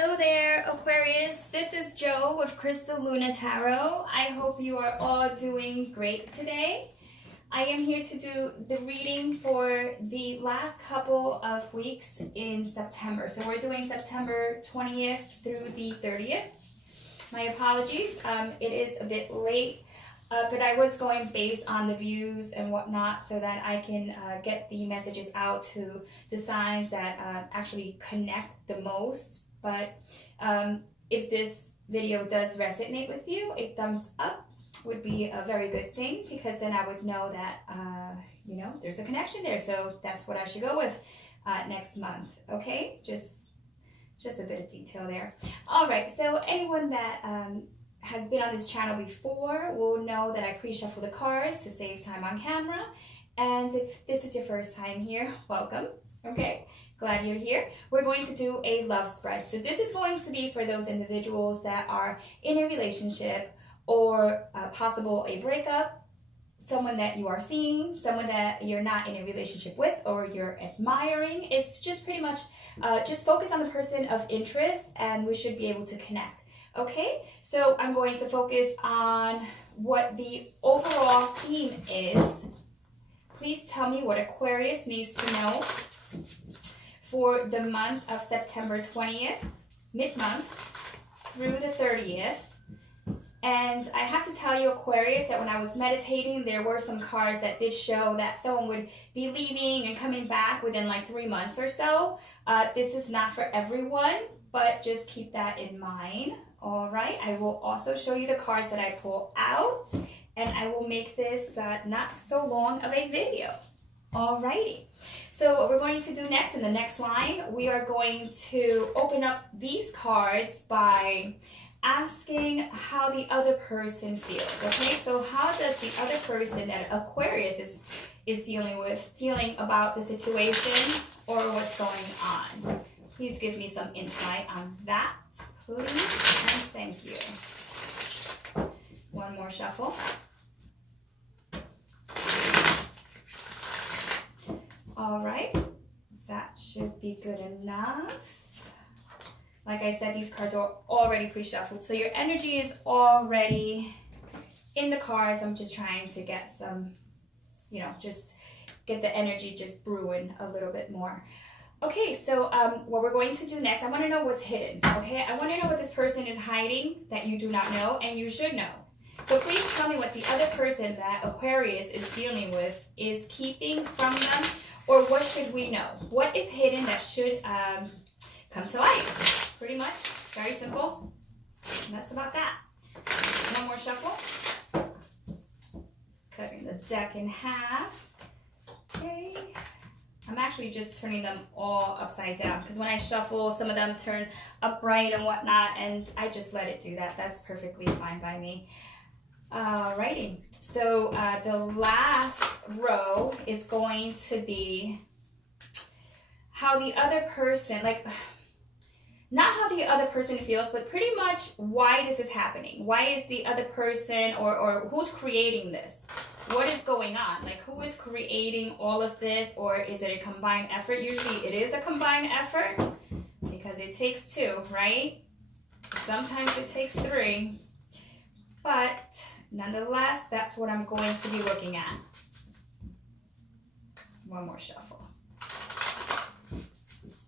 Hello there, Aquarius. This is Jo with Crystal Luna Tarot. I hope you are all doing great today. I am here to do the reading for the last couple of weeks in September. So we're doing September 20th through the 30th. My apologies, it is a bit late, but I was going based on the views and whatnot so that I can get the messages out to the signs that actually connect the most. But if this video does resonate with you, a thumbs up would be a very good thing, because then I would know that, you know, there's a connection there. So that's what I should go with next month, okay? Just a bit of detail there. All right, so anyone that has been on this channel before will know that I pre-shuffle the cards to save time on camera. And if this is your first time here, welcome, okay? Glad you're here. We're going to do a love spread. So this is going to be for those individuals that are in a relationship or possible a breakup, someone that you are seeing, someone that you're not in a relationship with or you're admiring. It's just pretty much just focus on the person of interest and we should be able to connect. Okay, so I'm going to focus on what the overall theme is. Please tell me what Aquarius needs to know for the month of September 20th, mid-month, through the 30th. And I have to tell you, Aquarius, that when I was meditating, there were some cards that did show that someone would be leaving and coming back within like 3 months or so. This is not for everyone, but just keep that in mind. All right, I will also show you the cards that I pull out, and I will make this not so long of a video. All righty. So what we're going to do next, in the next line, we are going to open up these cards by asking how the other person feels, okay? So how does the other person that Aquarius is dealing with feeling about the situation or what's going on? Please give me some insight on that, please, and thank you. One more shuffle. All right, that should be good enough. Like I said, these cards are already pre-shuffled, so your energy is already in the cards. I'm just trying to get some, you know, just get the energy just brewing a little bit more. Okay, so what we're going to do next, I want to know what's hidden, okay? I want to know what this person is hiding that you do not know, and you should know. So please tell me what the other person that Aquarius is dealing with is keeping from them, or what should we know? What is hidden that should come to light? Pretty much, very simple. And that's about that. One more shuffle. Cutting the deck in half. Okay. I'm actually just turning them all upside down, because when I shuffle, some of them turn upright and whatnot, and I just let it do that. That's perfectly fine by me. Alrighty, so the last row is going to be how the other person, like, not how the other person feels, but pretty much why this is happening. Why is the other person, or who's creating this? What is going on? Like, who is creating all of this, or is it a combined effort? Usually it is a combined effort, because it takes two, right? Sometimes it takes three, but nonetheless, that's what I'm going to be looking at. One more shuffle.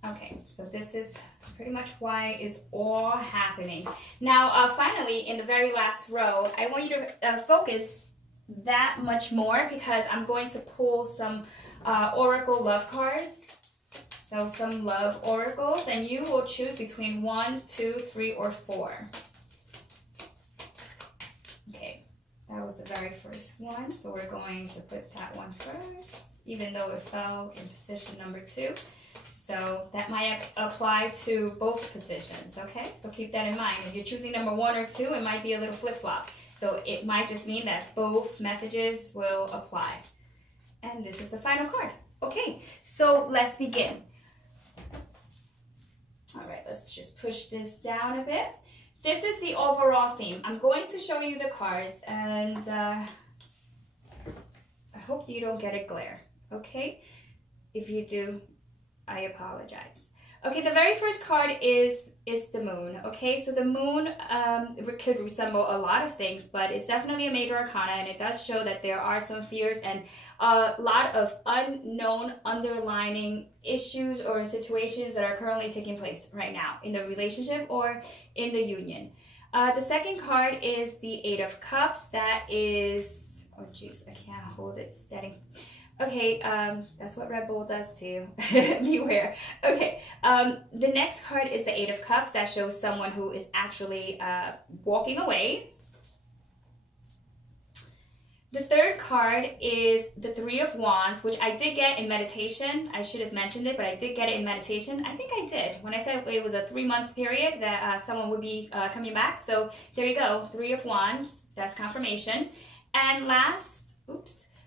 Okay, so this is pretty much why is all happening. Now, finally, in the very last row, I want you to focus that much more, because I'm going to pull some oracle love cards. So some love oracles, and you will choose between 1, 2, 3, or 4. Okay, that was the very first one, so we're going to put that one first, even though it fell in position number 2. So that might apply to both positions, okay? So keep that in mind. If you're choosing number 1 or 2, it might be a little flip-flop. So it might just mean that both messages will apply. And this is the final card. Okay, so let's begin. All right, let's just push this down a bit. This is the overall theme. I'm going to show you the cards, and I hope you don't get a glare, okay? If you do, I apologize. Okay, the very first card is the moon. Okay, so the moon could resemble a lot of things, but it's definitely a major arcana, and it does show that there are some fears and a lot of unknown underlining issues or situations that are currently taking place right now in the relationship or in the union. The second card is the Eight of Cups. That is, oh geez, I can't hold it steady. Okay, that's what Red Bull does too. Beware. Okay, the next card is the Eight of Cups. That shows someone who is actually walking away. The third card is the Three of Wands, which I did get in meditation. I should have mentioned it, but I did get it in meditation. I think I did. When I said it was a 3-month period that someone would be coming back. So there you go, Three of Wands. That's confirmation. And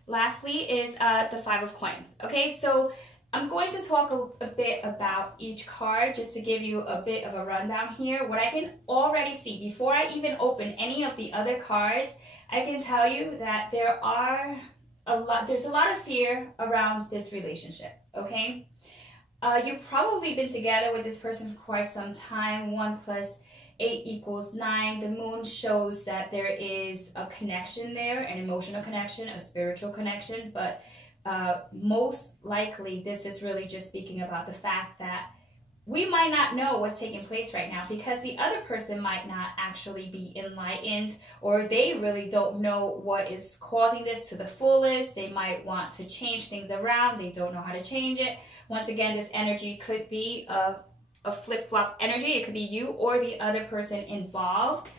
lastly is the Five of Coins. Okay, so I'm going to talk a bit about each card just to give you a bit of a rundown here. What I can already see before I even open any of the other cards, I can tell you that there's a lot of fear around this relationship, okay? You've probably been together with this person for quite some time. 1 + 8 = 9. The moon shows that there is a connection there, an emotional connection, a spiritual connection, but most likely this is really just speaking about the fact that we might not know what's taking place right now because the other person might not actually be enlightened, or they really don't know what is causing this to the fullest. They might want to change things around. They don't know how to change it. Once again, this energy could be a flip-flop energy. It could be you or the other person involved.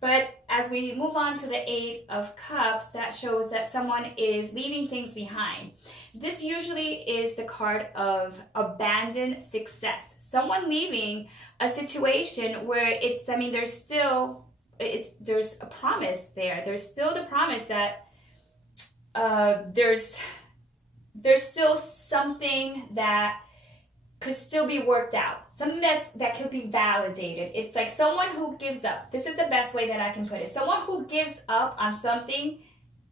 But as we move on to the Eight of Cups, that shows that someone is leaving things behind. This usually is the card of abandoned success. Someone leaving a situation where it's, I mean, there's a promise there. There's still the promise that there's still something that could still be worked out. Something that could be validated. It's like someone who gives up. This is the best way that I can put it. Someone who gives up on something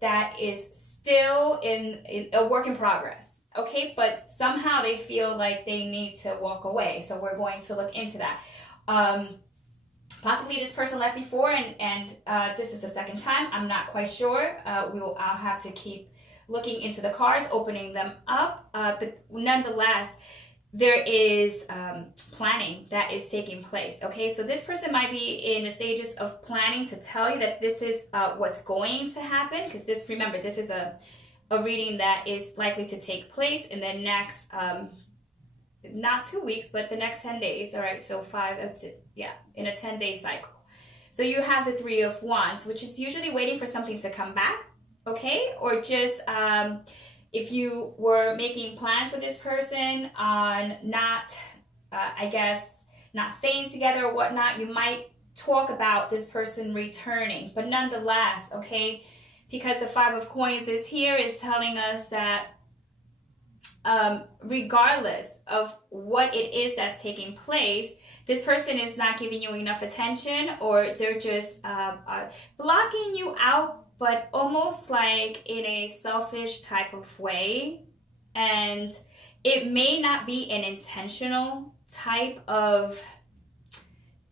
that is still in a work in progress. Okay, but somehow they feel like they need to walk away. So we're going to look into that. Possibly this person left before, and this is the second time. I'm not quite sure. I'll have to keep looking into the cards, opening them up. But nonetheless, there is planning that is taking place. Okay, so this person might be in the stages of planning to tell you that this is what's going to happen, because remember, this is a reading that is likely to take place in the next, not 2 weeks, but the next 10 days. All right, so in a 10-day cycle. So you have the Three of Wands, which is usually waiting for something to come back, okay, or just if you were making plans with this person on not, not staying together or whatnot, you might talk about this person returning. But nonetheless, okay, because the Five of Coins is here, is telling us that regardless of what it is that's taking place, this person is not giving you enough attention, or they're just blocking you out, but almost like in a selfish type of way. And it may not be an intentional type of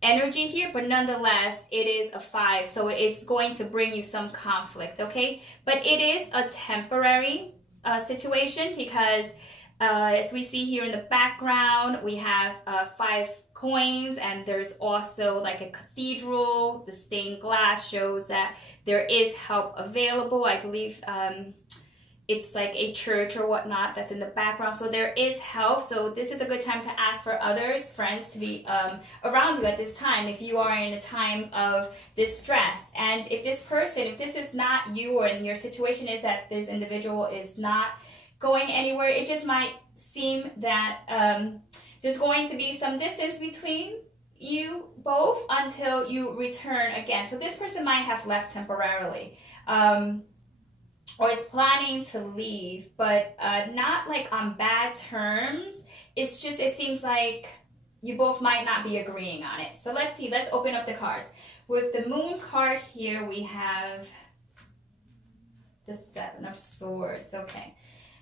energy here, but nonetheless, it is a 5. So it's going to bring you some conflict, okay? But it is a temporary situation, because as we see here in the background, we have 5 coins, and there's also like a cathedral. The stained glass shows that there is help available. I believe it's like a church or whatnot that's in the background. So there is help. So this is a good time to ask for others, friends, to be around you at this time if you are in a time of distress. And if this is not you, or in your situation is that this individual is not going anywhere, it just might seem that there's going to be some distance between you both until you return again. So this person might have left temporarily, or is planning to leave, but not like on bad terms. It's just, it seems like you both might not be agreeing on it. So let's see, let's open up the cards. With the Moon card here, we have the Seven of Swords. Okay.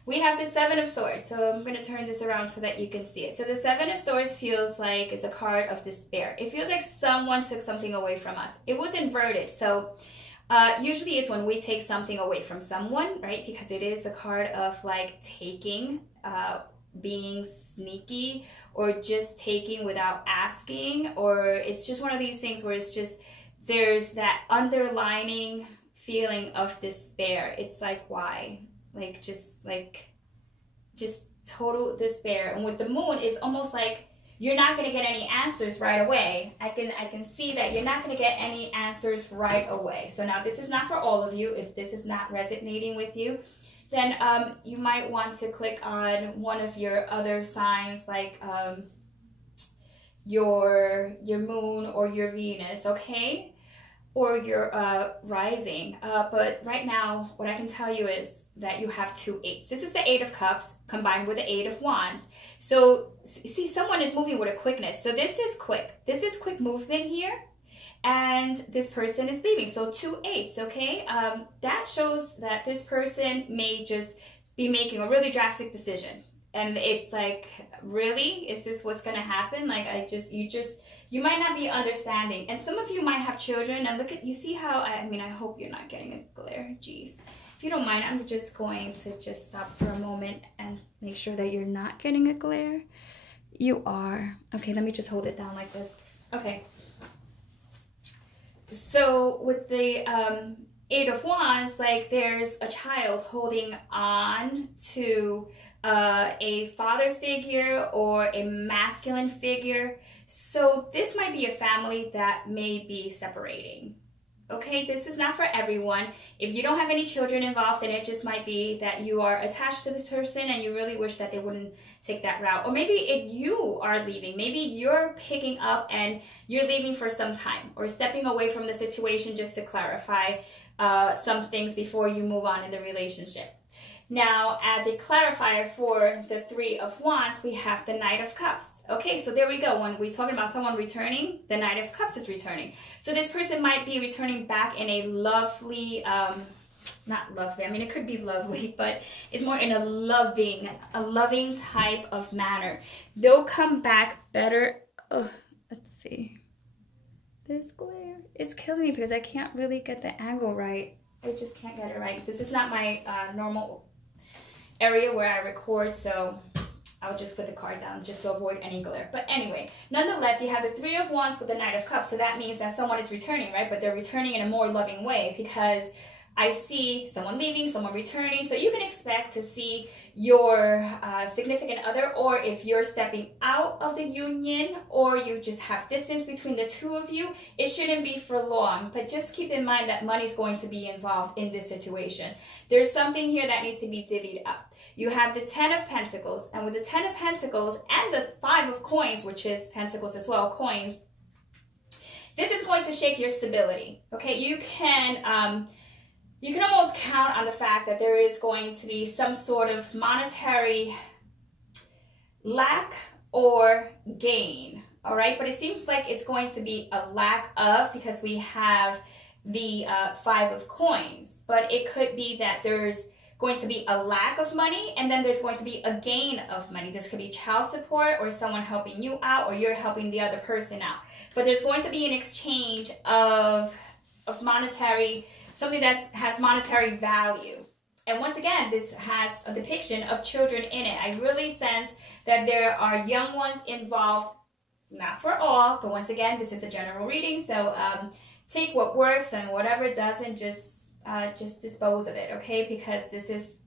we have the Seven of Swords. So I'm going to turn this around so that you can see it. So the Seven of Swords feels like it's a card of despair. It feels like someone took something away from us. It was inverted. So usually it's when we take something away from someone, right? Because it is a card of like taking, being sneaky, or just taking without asking, or it's just one of these things where it's just, there's that underlining feeling of despair. It's like, why? Like just total despair. And with the moon, it's almost like you're not going to get any answers right away. I can see that you're not going to get any answers right away. So now this is not for all of you. If this is not resonating with you, then you might want to click on one of your other signs, like your moon or your Venus, okay? Or your rising. But right now, what I can tell you is that you have 2 8s. This is the 8 of Cups combined with the 8 of Wands. So see, someone is moving with a quickness. So this is quick. This is quick movement here. And this person is leaving. So 2 8s, okay? That shows that this person may just be making a really drastic decision. And it's like, really? Is this what's going to happen? Like, you might not be understanding. And some of you might have children. And look at, you see how, I hope you're not getting a glare. Jeez. If you don't mind, I'm just going to just stop for a moment and make sure that you're not getting a glare. You are. Okay, let me just hold it down like this. Okay. So with the 8 of Wands, like there's a child holding on to a father figure or a masculine figure. So this might be a family that may be separating. Okay, this is not for everyone. If you don't have any children involved, then it just might be that you are attached to this person and you really wish that they wouldn't take that route. Or maybe if you are leaving, maybe you're picking up and you're leaving for some time, or stepping away from the situation just to clarify some things before you move on in the relationship. Now, as a clarifier for the 3 of Wands, we have the Knight of Cups. Okay, so there we go. When we're talking about someone returning, the Knight of Cups is returning. So this person might be returning back in a lovely, not lovely, it could be lovely, but it's more in a loving type of manner. They'll come back better. Oh, let's see. This glare is killing me because I can't really get the angle right. I just can't get it right. This is not my normal area where I record, so I'll just put the card down just to avoid any glare. But anyway, nonetheless, you have the 3 of Wands with the Knight of Cups, so that means that someone is returning, right? But they're returning in a more loving way, because I see someone leaving, someone returning. So you can expect to see your significant other, or if you're stepping out of the union, or you just have distance between the two of you, it shouldn't be for long. But just keep in mind that money's going to be involved in this situation. There's something here that needs to be divvied up. You have the 10 of Pentacles, and with the 10 of Pentacles and the 5 of Coins, which is Pentacles as well, coins, this is going to shake your stability. Okay, you can almost count on the fact that there is going to be some sort of monetary lack or gain, all right? But it seems like it's going to be a lack of, because we have the 5 of Coins. But it could be that there's going to be a lack of money, and then there's going to be a gain of money. This could be child support, or someone helping you out, or you're helping the other person out. But there's going to be an exchange of monetary, something that has monetary value. And once again, this has a depiction of children in it. I really sense that there are young ones involved, not for all, but once again, this is a general reading. So take what works, and whatever doesn't, just dispose of it, okay? Because this is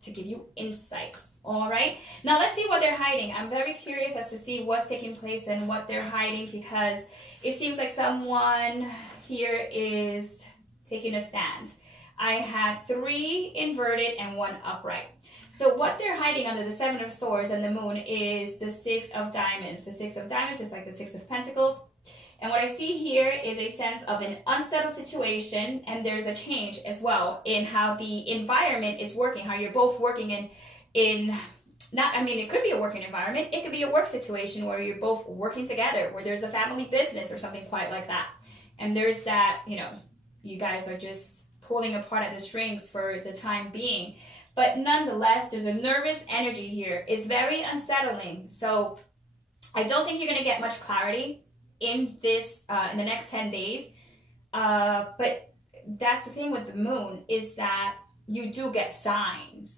to give you insight. All right, now let's see what they're hiding. I'm very curious as to see what's taking place and what they're hiding, because it seems like someone here is taking a stand. I have 3 inverted and 1 upright. So what they're hiding under the 7 of Swords and the Moon is the 6 of Diamonds. The 6 of Diamonds is like the 6 of Pentacles. And what I see here is a sense of an unsettled situation, and there's a change as well in how the environment is working, how you're both working it could be a working environment, it could be a work situation where you're both working together, where there's a family business or something quite like that. And there's that, you guys are just pulling apart at the strings for the time being. but nonetheless, there's a nervous energy here. It's very unsettling. So I don't think you're going to get much clarity in this, in the next 10 days. But that's the thing with the moon, is that you do get signs.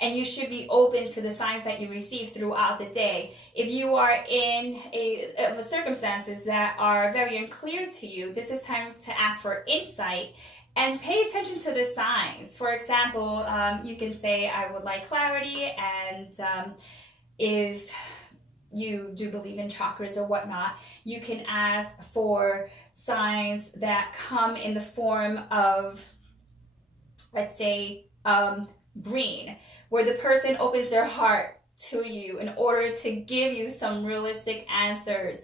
And you should be open to the signs that you receive throughout the day. If you are in circumstances that are very unclear to you, this is time to ask for insight and pay attention to the signs. For example, you can say, I would like clarity, and if you do believe in chakras or whatnot, you can ask for signs that come in the form of, let's say, green, where the person opens their heart to you in order to give you some realistic answers.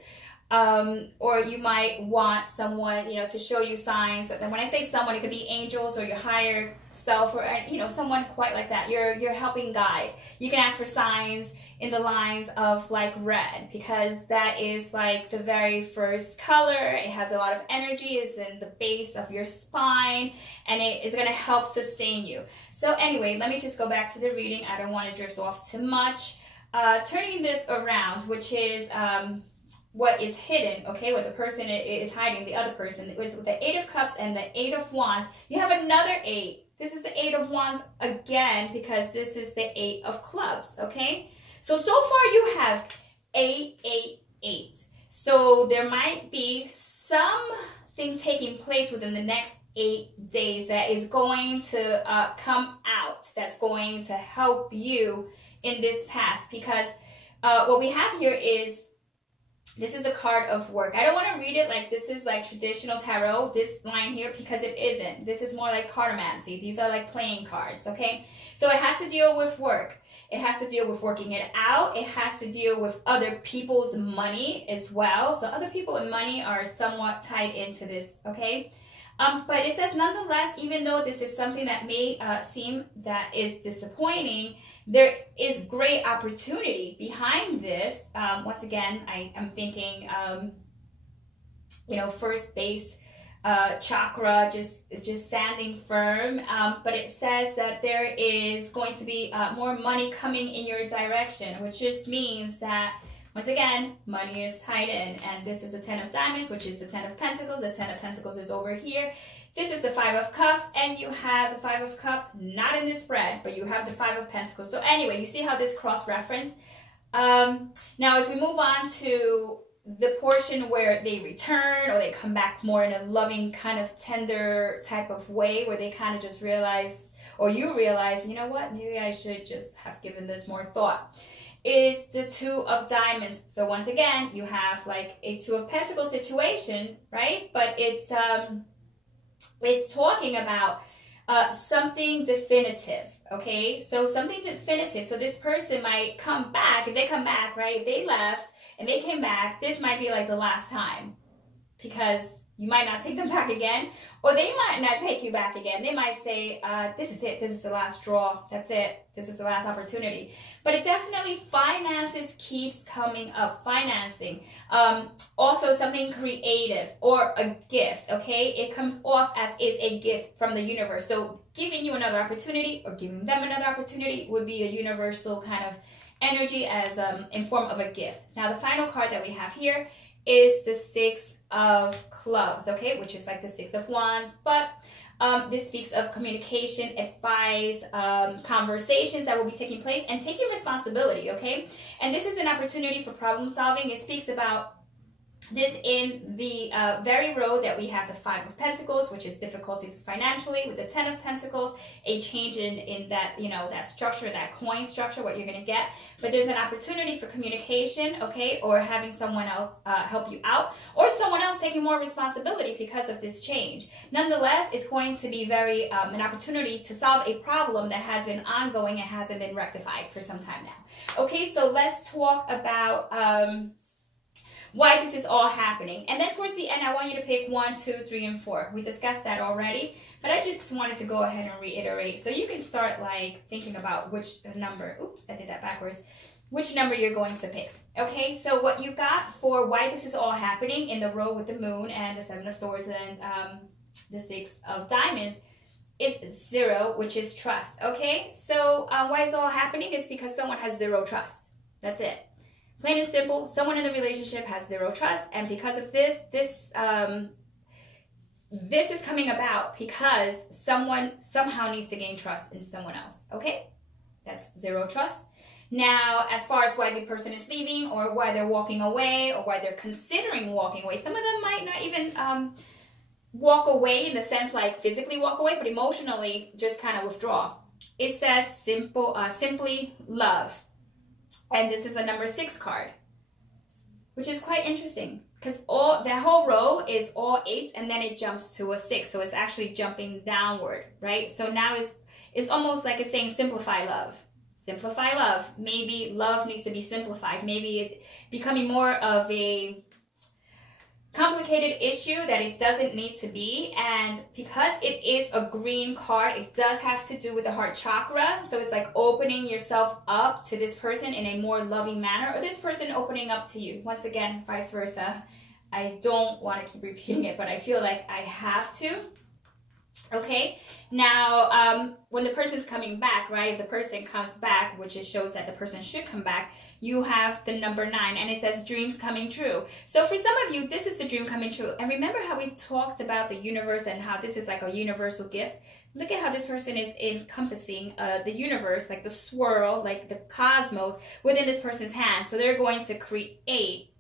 Or you might want someone, you know, to show you signs. And when I say someone, it could be angels or your higher self, or, you know, someone quite like that, your helping guide. You can ask for signs in the lines of like red, because that is like the very first color. It has a lot of energy. It's in the base of your spine, and it is going to help sustain you. So anyway, let me just go back to the reading. I don't want to drift off too much. Turning this around, which is what is hidden, okay, what the person is hiding, the other person. It was with the 8 of Cups and the 8 of Wands. You have another 8. This is the 8 of Wands again, because this is the 8 of Clubs, okay? So far you have 8, 8, 8. So there might be something taking place within the next 8 days that is going to come out, that's going to help you in this path, because what we have here is, this is a card of work. I don't want to read it like this is like traditional tarot, this line here, because it isn't. This is more like cartomancy. These are like playing cards, okay? So it has to deal with work. It has to deal with working it out. It has to deal with other people's money as well. So other people and money are somewhat tied into this, okay? But it says, nonetheless, even though this is something that may seem that is disappointing, there is great opportunity behind this. Once again, I am thinking, you know, first base chakra, just standing firm. But it says that there is going to be more money coming in your direction, which just means that, once again, money is tied in, and this is the 10 of Diamonds, which is the 10 of Pentacles. The 10 of Pentacles is over here. This is the 5 of Cups, and you have the 5 of Cups, not in this spread, but you have the 5 of Pentacles. So anyway, you see how this cross-reference? Now, as we move on to the portion where they return, or they come back more in a loving, kind of tender type of way, where they kind of just realize, or you realize, you know what, maybe I should just have given this more thought, is the 2 of Diamonds. So once again, you have like a 2 of Pentacles situation, right? But it's talking about something definitive, okay? So something definitive. So this person might come back. If they come back, right? If they left and they came back, this might be like the last time, because you might not take them back again, or they might not take you back again. They might say, this is it. This is the last draw. That's it. This is the last opportunity. But it definitely, finances keeps coming up. Financing. Also something creative or a gift, okay? It comes off as is a gift from the universe. So giving you another opportunity or giving them another opportunity would be a universal kind of energy as in form of a gift. Now, the final card that we have here is the 6 of Clubs, okay, which is like the 6 of Wands, but this speaks of communication, advice, conversations that will be taking place, and taking responsibility, okay? And this is an opportunity for problem solving. It speaks about this in the very row that we have the 5 of Pentacles, which is difficulties financially, with the 10 of Pentacles, a change in that, you know, that structure, that coin structure, what you're going to get. But there's an opportunity for communication, okay, or having someone else help you out, or someone else taking more responsibility because of this change. Nonetheless, it's going to be very an opportunity to solve a problem that has been ongoing and hasn't been rectified for some time now. Okay, so let's talk about why this is all happening. And then towards the end, I want you to pick 1, 2, 3, and 4. We discussed that already, but I just wanted to go ahead and reiterate. So you can start like thinking about which number, oops, I did that backwards, which number you're going to pick. Okay, so what you got for why this is all happening in the row with the Moon and the 7 of Swords and the 6 of Diamonds is 0, which is trust. Okay, so why is all happening is because someone has 0 trust. That's it. Plain and simple, someone in the relationship has 0 trust, and because of this is coming about because someone somehow needs to gain trust in someone else. Okay, that's 0 trust. Now, as far as why the person is leaving or why they're walking away or why they're considering walking away, some of them might not even walk away in the sense like physically walk away, but emotionally just kind of withdraw. It says simply love. And this is a number 6 card, which is quite interesting because that whole row is all 8 and then it jumps to a 6. So it's actually jumping downward, right? So now it's almost like it's saying simplify love. Simplify love. Maybe love needs to be simplified. Maybe it's becoming more of a complicated issue that it doesn't need to be. And because it is a green card, it does have to do with the heart chakra. So it's like opening yourself up to this person in a more loving manner, or this person opening up to you. Once again, vice versa. I don't want to keep repeating it, but I feel like I have to. Okay, now when the person's coming back, right, if the person comes back, which it shows that the person should come back, you have the number 9 and it says dreams coming true. So for some of you, this is the dream coming true. And remember how we talked about the universe and how this is like a universal gift? Look at how this person is encompassing the universe, like the swirl, like the cosmos within this person's hand. So they're going to create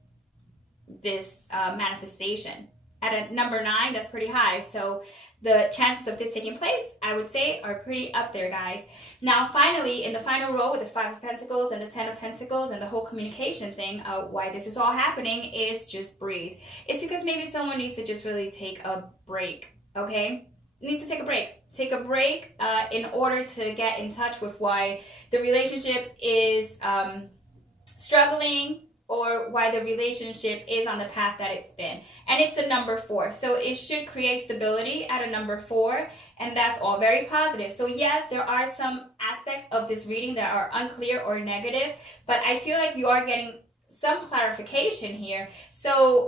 this manifestation. At a number 9, that's pretty high. So the chances of this taking place, I would say, are pretty up there, guys. Now, finally, in the final row with the 5 of Pentacles and the 10 of Pentacles and the whole communication thing, why this is all happening is just breathe. It's because maybe someone needs to just really take a break, okay? Needs to take a break. Take a break in order to get in touch with why the relationship is struggling, or why the relationship is on the path that it's been. And it's a number 4. So it should create stability at a number 4. And that's all very positive. So yes, there are some aspects of this reading that are unclear or negative, but I feel like you are getting some clarification here. So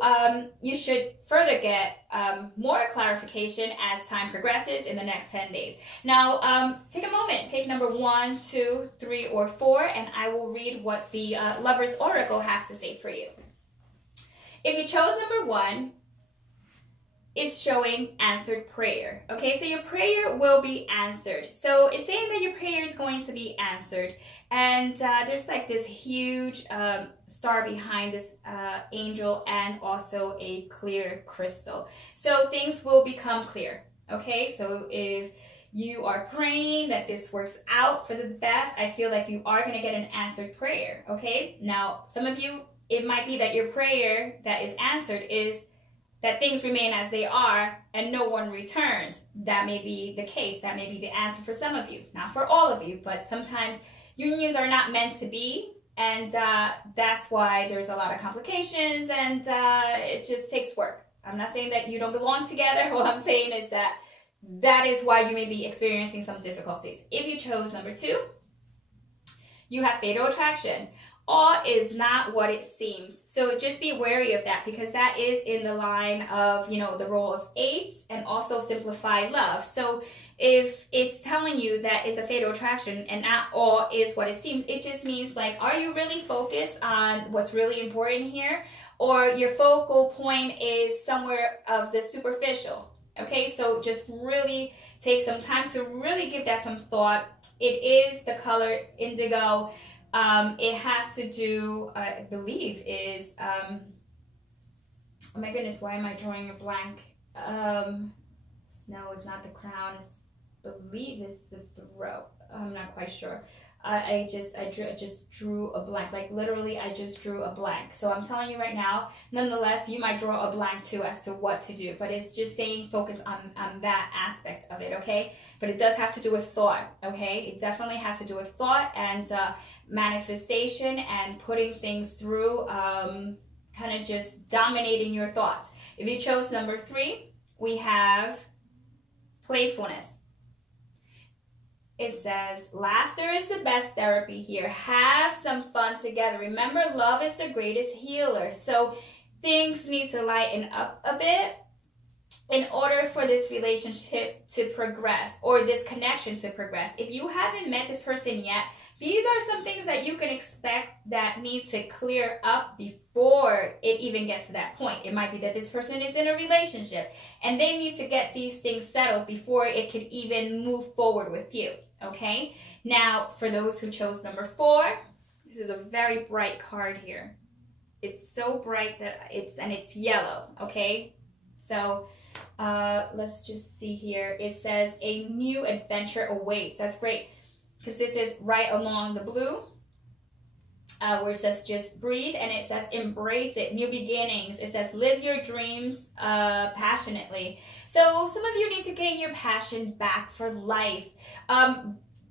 you should further get more clarification as time progresses in the next 10 days. Now, take a moment, pick number 1, 2, 3, or 4, and I will read what the Lover's Oracle has to say for you. If you chose number 1, it's showing answered prayer. Okay, so your prayer will be answered. So it's saying that your prayer is going to be answered. And there's like this huge star behind this angel and also a clear crystal. So things will become clear. Okay, so if you are praying that this works out for the best, I feel like you are going to get an answered prayer. Okay, now some of you, it might be that your prayer that is answered is that things remain as they are and no one returns. That may be the case. That may be the answer for some of you. Not for all of you, but sometimes unions are not meant to be. And that's why there's a lot of complications and it just takes work. I'm not saying that you don't belong together. What I'm saying is that that is why you may be experiencing some difficulties. If you chose number 2, you have fatal attraction. All is not what it seems. So just be wary of that because that is in the line of, you know, the role of 8 and also simplify love. So if it's telling you that it's a fatal attraction and not all is what it seems, it just means like, are you really focused on what's really important here? Or your focal point is somewhere of the superficial? Okay, so just really take some time to really give that some thought. It is the color indigo. It has to do, I believe, is, oh my goodness, why am I drawing a blank? No, it's not the crown. I believe it's the throat. I'm not quite sure. I just drew a blank. Like literally, I just drew a blank. So I'm telling you right now, nonetheless, you might draw a blank too as to what to do. But it's just saying focus on that aspect of it, okay? But it does have to do with thought, okay? It definitely has to do with thought and manifestation and putting things through, kind of just dominating your thoughts. If you chose number 3, we have playfulness. It says, laughter is the best therapy here. Have some fun together. Remember, love is the greatest healer. So things need to lighten up a bit. in order for this relationship to progress or this connection to progress, if you haven't met this person yet, these are some things that you can expect that need to clear up before it even gets to that point. It might be that this person is in a relationship and they need to get these things settled before it could even move forward with you, okay? Now, for those who chose number 4, this is a very bright card here. It's so bright that it's yellow, okay? So let's just see here. It says a new adventure awaits. That's great, because this is right along the blue where it says just breathe, and it says embrace it, new beginnings. It says live your dreams passionately. So some of you need to gain your passion back for life.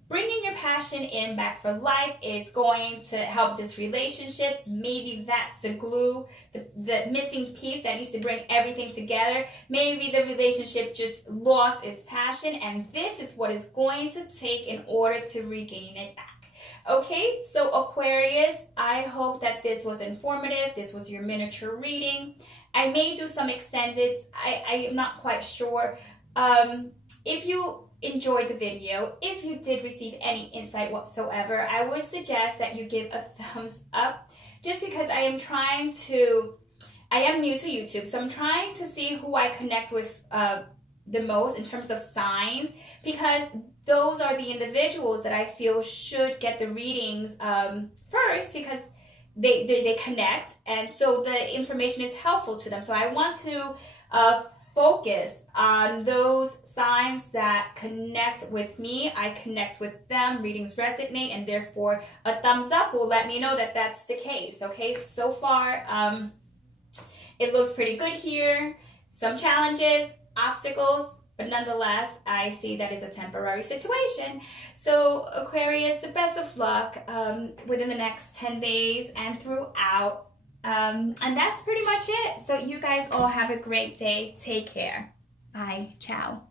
Bringing your passion in back for life is going to help this relationship. Maybe that's the glue, the missing piece that needs to bring everything together. Maybe the relationship just lost its passion, and this is what it's going to take in order to regain it back. Okay, so Aquarius, I hope that this was informative. This was your miniature reading. I may do some extended. I am not quite sure. If you enjoyed the video, if you did receive any insight whatsoever, I would suggest that you give a thumbs up, just because I am new to YouTube, so I'm trying to see who I connect with the most in terms of signs, because those are the individuals that I feel should get the readings first, because they connect, and so the information is helpful to them. So I want to focus on those signs that connect with me. I connect with them, readings resonate, and therefore a thumbs up will let me know that that's the case. Okay, so far it looks pretty good here. Some challenges, obstacles, but nonetheless I see that is a temporary situation. So Aquarius, the best of luck within the next 10 days and throughout. And that's pretty much it. So you guys all have a great day. Take care. Bye. Ciao.